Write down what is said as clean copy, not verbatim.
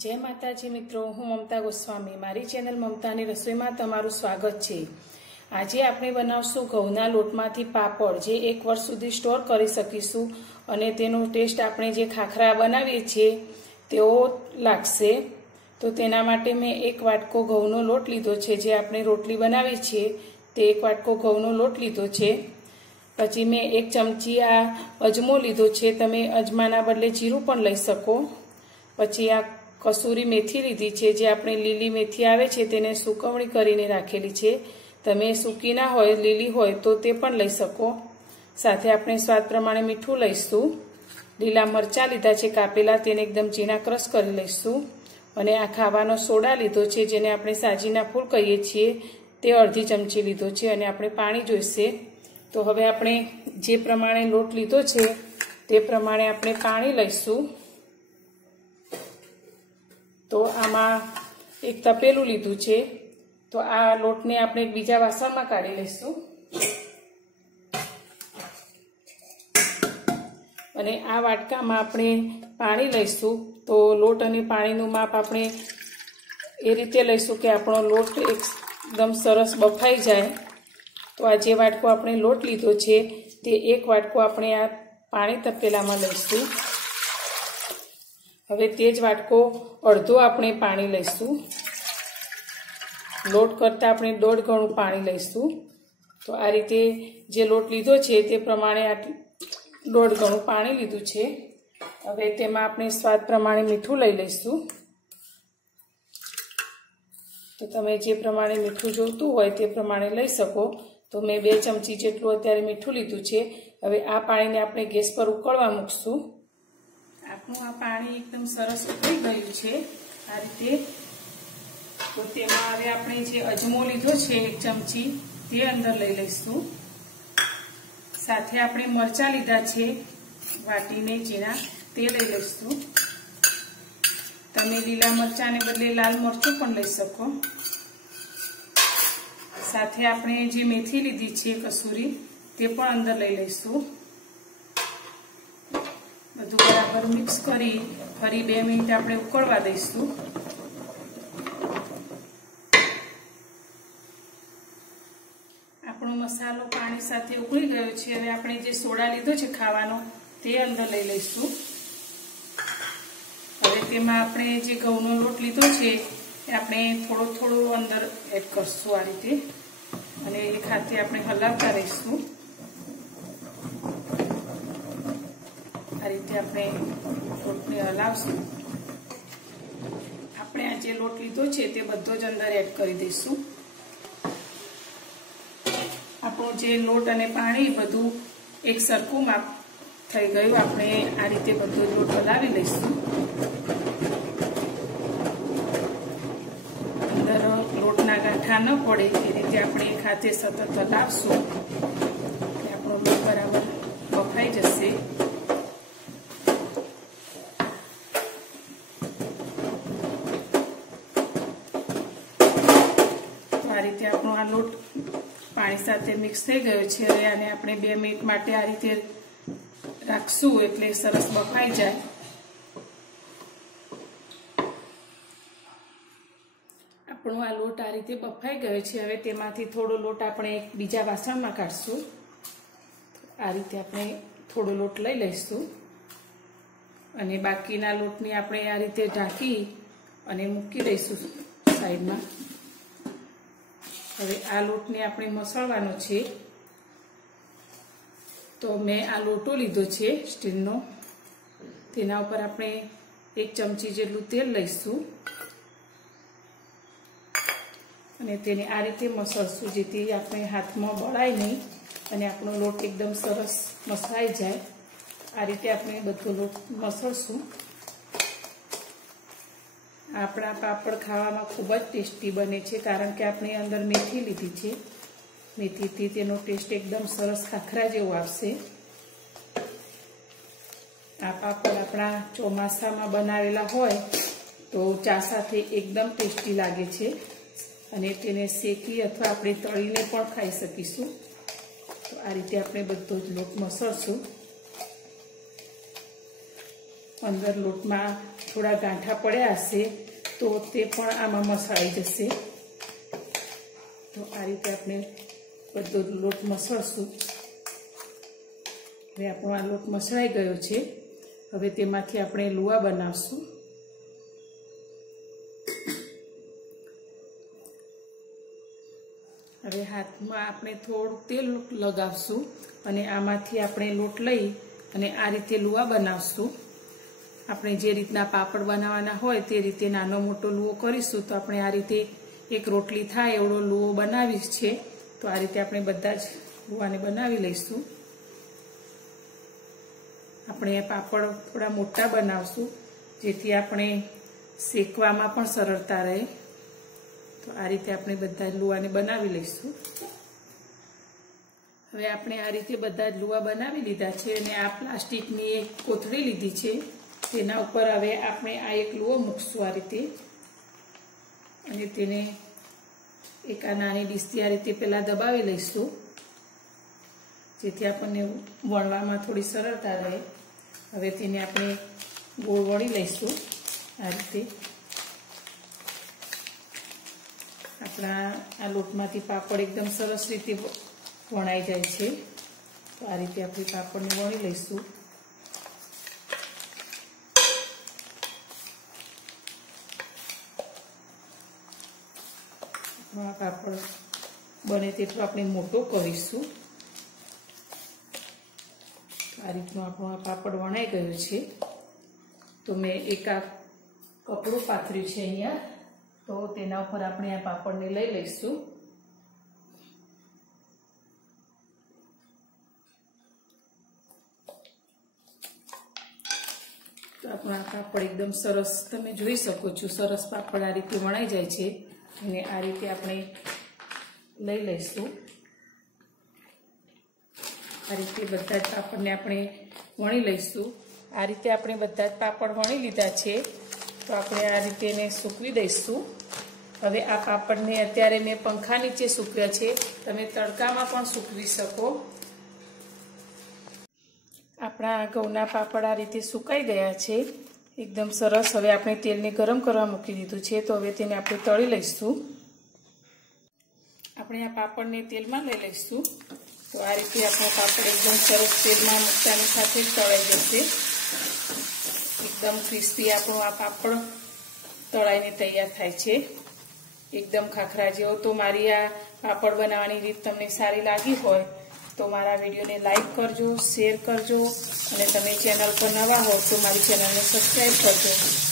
जय माताजी मित्रों, हूँ ममता गोस्वामी। मारी चेनल ममतानी रसोई में तमारुं स्वागत है। आज आपणे बनावशुं घऊना लोटमांथी पापड़, जे 1 वर्ष सुधी स्टोर करी सकीशुं अने तेनो टेस्ट आपणे जे खाखरा बनावीए छीए तेवो लागशे। तो तेना माटे मैं 1 वाटको घऊनो लोट लीधो छे। जे आपणे रोटली बनावी छीए ते 1 वाटको घऊनो लोट लीधो छे। पछी मैं 1 चमची आ अजमो लीधो छे। तमे अजमाना बदले जीरुं पण लई शको। पछी आ कसूरी मेथी लीधी छे। जे आपणे लीली मेथी आवे छे तेने सुकवणी करीने राखेली छे। तमे सूकी ना होय, लीली होय तो ते पण लई शको। साथे आपणे स्वाद प्रमाणे मीठुं लईशुं। लीला मरचा लीधा छे कापेला, तेने एकदम झीणा क्रश करी लईशुं। अने आ खावानो सोडा लीधो छे, जेने आपणे साजीना फूल कहीए छीए, ते अर्धी चमची लीधो छे। अने आपणे पाणी जोईशे। तो हवे आपणे जे प्रमाणे लोट लीधो छे ते प्रमाणे आपणे पाणी लईशुं। तो आमा एक तपेलू लीधुं छे। तो आ लोट ने आपणे बीजा वासण में काढी लईशुं। अने आ वाटका में आपणे पाणी लईशुं। तो लोट अने पाणीनुं माप आपणे ए रीते लईशुं के आपणो लोट एकदम सरस बफाई जाए। तो आ जे वाटको आपणे लोट लीधो छे ते 1 वाटको आपणे आ पाणी तपेलामां लईशुं। हवे तेज वाटको अर्धो आपणे पाणी लईशुं। लोट करता आपणे 1.5 गणुं पाणी लईशुं। तो आ रीते जे लोट लीधो छे ते प्रमाणे 1.5 गणुं पाणी लीधुं छे। हवे तेमां आपणे स्वाद प्रमाणे मीठुं लई लईशुं। तो तमे जे प्रमाणे मीठुं जोईतुं होय ते प्रमाणे लई शको। तो मैं 2 चमची जेटલું અત્યારે મીઠું લીધું છે। હવે આ પાણીને આપણે ગેસ પર ઉકળવા મૂકશું। આપણું આ પાણી એકદમ સરસ ઉકળી ગયું છે આ રીતે। તો તેમાં હવે આપણે જે અજમો લીધો છે 1 ચમચી તે અંદર લઈ લઈશું। સાથે આપણે મરચાં લીધા છે વાટીને જીણા, તે લઈ લઈશું। તમે લીલા મરચાંને બદલે લાલ મરચું પણ લઈ શકો। સાથે આપણે જે મેથી લીધી છે કસૂરી તે પણ અંદર લઈ લઈશું। બધું બરાબર મિક્સ કરી ફરી 2 મિનિટ આપણે ઉકળવા દઈશું। આપણો મસાલો પાણી સાથે ઉકળી ગયો છે। હવે આપણે જે સોડા લીધો છે ખાવાનો તે અંદર લઈ લઈશું। હવે તેમાં આપણે જે ઘઉંનો લોટ લીધો છે એ આપણે થોડો થોડો અંદર એડ કરશું આ રીતે। અને એક હાથે આપણે હલાવતા રહીશું। આ રીતે આપણે લોટને હલાવશું। આપણે આ જે લોટ લીધો છે તે બધો જ અંદર એડ કરી દઈશું। આપણો જે લોટ અને પાણી બધું એક સરખું માપ થઈ ગયું। આપણે આ રીતે બધો લોટ હલાવી લઈશું। અંદર લોટના ગાંઠા ન પડે એ રીતે આપણે એક હાથે સતત હલાવશું। આપણો લોટ બરાબર બફાઈ જશે। આ રીતે આપણો આ લોટ પાણી સાથે મિક્સ થઈ ગયો છે। હવે આને આપણે 2 મિનિટ માટે આ રીતે રાખશું એટલે સરસ બફાઈ જાય। આપણો આ લોટ આ રીતે બફાઈ ગયો છે। હવે તેમાંથી થોડો લોટ આપણે એક બીજા વાસણમાં કાઢશું। આ રીતે આપણે થોડો લોટ લઈ લઈશું અને બાકીના લોટને આપણે આ રીતે ઢાંકી અને મૂકી દઈશું સાઈડમાં। હવે આ લોટને આપણે મસળવાનો છે। તો મેં આ લોટો લીધો છે સ્ટીલનો, તેના ઉપર આપણે 1 ચમચી જેટલું તેલ લઈશું અને તેને આ રીતે મસળશું જેથી આપણે હાથમાં બળાય નહીં અને આપણો લોટ એકદમ સરસ મસળાઈ જાય। આ રીતે આપણે બધો લોટ મસળશું। આપણા પાપડ ખાવામાં ખૂબ જ ટેસ્ટી બને છે કારણ કે આપણે અંદર મેથી લીધી છે। મેથીથી તેનો ટેસ્ટ એકદમ સરસ ખાખરા જેવો આવશે। આ પાપડ આપણા ચોમાસામાં બનાવેલા હોય તો ચા સાથે એકદમ ટેસ્ટી લાગે છે અને તેને શેકી અથવા આપણે તળીને પણ ખાઈ શકીશું। તો આ રીતે આપણે બધો જ લોટ મસળશું। અંદર લોટમાં થોડા ગાંઠા પડ્યા હશે તો તે પણ આમાં મસળાઈ જશે. તો આ રીતે આપણે બધો લોટ મસળશું. હવે આપણો આ લોટ મસળાઈ ગયો છે. હવે તેમાંથી આપણે લુવા બનાવશું. હવે હાથમાં આપણે થોડું તેલ લગાવશું અને આમાંથી આપણે લોટ લઈ અને આ રીતે લુવા બનાવશું. આપણે જે રીતના પાપડ બનાવવાના હોય તે રીતે નાનો મોટો લુવો કરીશું. તો આપણે આ રીતે એક રોટલી થાય એવડો લુવો બનાવી છે. તો આ રીતે આપણે બધા જ લુવાને બનાવી લઈશું. આપણે પાપડ થોડા મોટા બનાવશું જેથી આપણે શેકવામાં પણ સરળતા રહે. તો આ રીતે આપણે બધા લુવાને બનાવી લઈશું. હવે આપણે આ રીતે બધા જ લુવા બનાવી લીધા છે અને આ પ્લાસ્ટિકની એક કોથળી લીધી છે. તેના ઉપર હવે આપણે આ એક લુવો મૂકશું આ રીતે અને તેને એક આ નાની ડીશથી આ રીતે પહેલાં દબાવી લઈશું જેથી આપણને વણવામાં થોડી સરળતા રહે. હવે તેને આપણે ગોળ વળી લઈશું આ રીતે. આપણા આ લોટમાંથી પાપડ એકદમ સરસ રીતે વણાઈ જાય છે. તો આ રીતે આપણે પાપડને વણી લઈશું. આ પાપડ બને તેટલો આપણે મોટો કરીશું. આ રીતનો આપણો આ પાપડ વણાઈ ગયો છે. તો મેં એક આ કપડું પાથર્યું છે અહીંયા. તો તેના ઉપર આપણે આ પાપડને લઈ લઈશું. તો આપણો આ પાપડ એકદમ સરસ તમે જોઈ શકો છો. સરસ પાપડ આ રીતે વણાઈ જાય છે અને આ રીતે આપણે લઈ લઈશું. આ રીતે બધા જ પાપડને આપણે વણી લઈશું. આ રીતે આપણે બધા જ પાપડ વણી લીધા છે. તો આપણે આ રીતે એને સૂકવી દઈશું. હવે આ પાપડને અત્યારે મેં પંખા નીચે સૂકવ્યા છે. તમે તડકામાં પણ સૂકવી શકો. આપણા ઘઉંના પાપડ આ રીતે સુકાઈ ગયા છે એકદમ સરસ. હવે આપણે તેલને ગરમ કરવા મૂકી દીધું છે. તો હવે તેને આપણે તળી લઈશું. આપણે આ પાપડને તેલમાં લઈ લઈશું. તો આ રીતે આપણો પાપડ એકદમ સરસ તેલમાં મૂકતાની સાથે જ તળાઈ જશે. એકદમ ક્રિસ્પી આપણો આ પાપડ તળાઈને તૈયાર થાય છે એકદમ ખાખરા જેવો. તો મારી આ પાપડ બનાવવાની રીત તમને સારી લાગી હોય તો મારા વિડીયોને લાઈક કરજો, શેર કરજો અને તમે ચેનલ પર નવા હો તો મારી ચેનલને સબસ્ક્રાઈબ કરજો.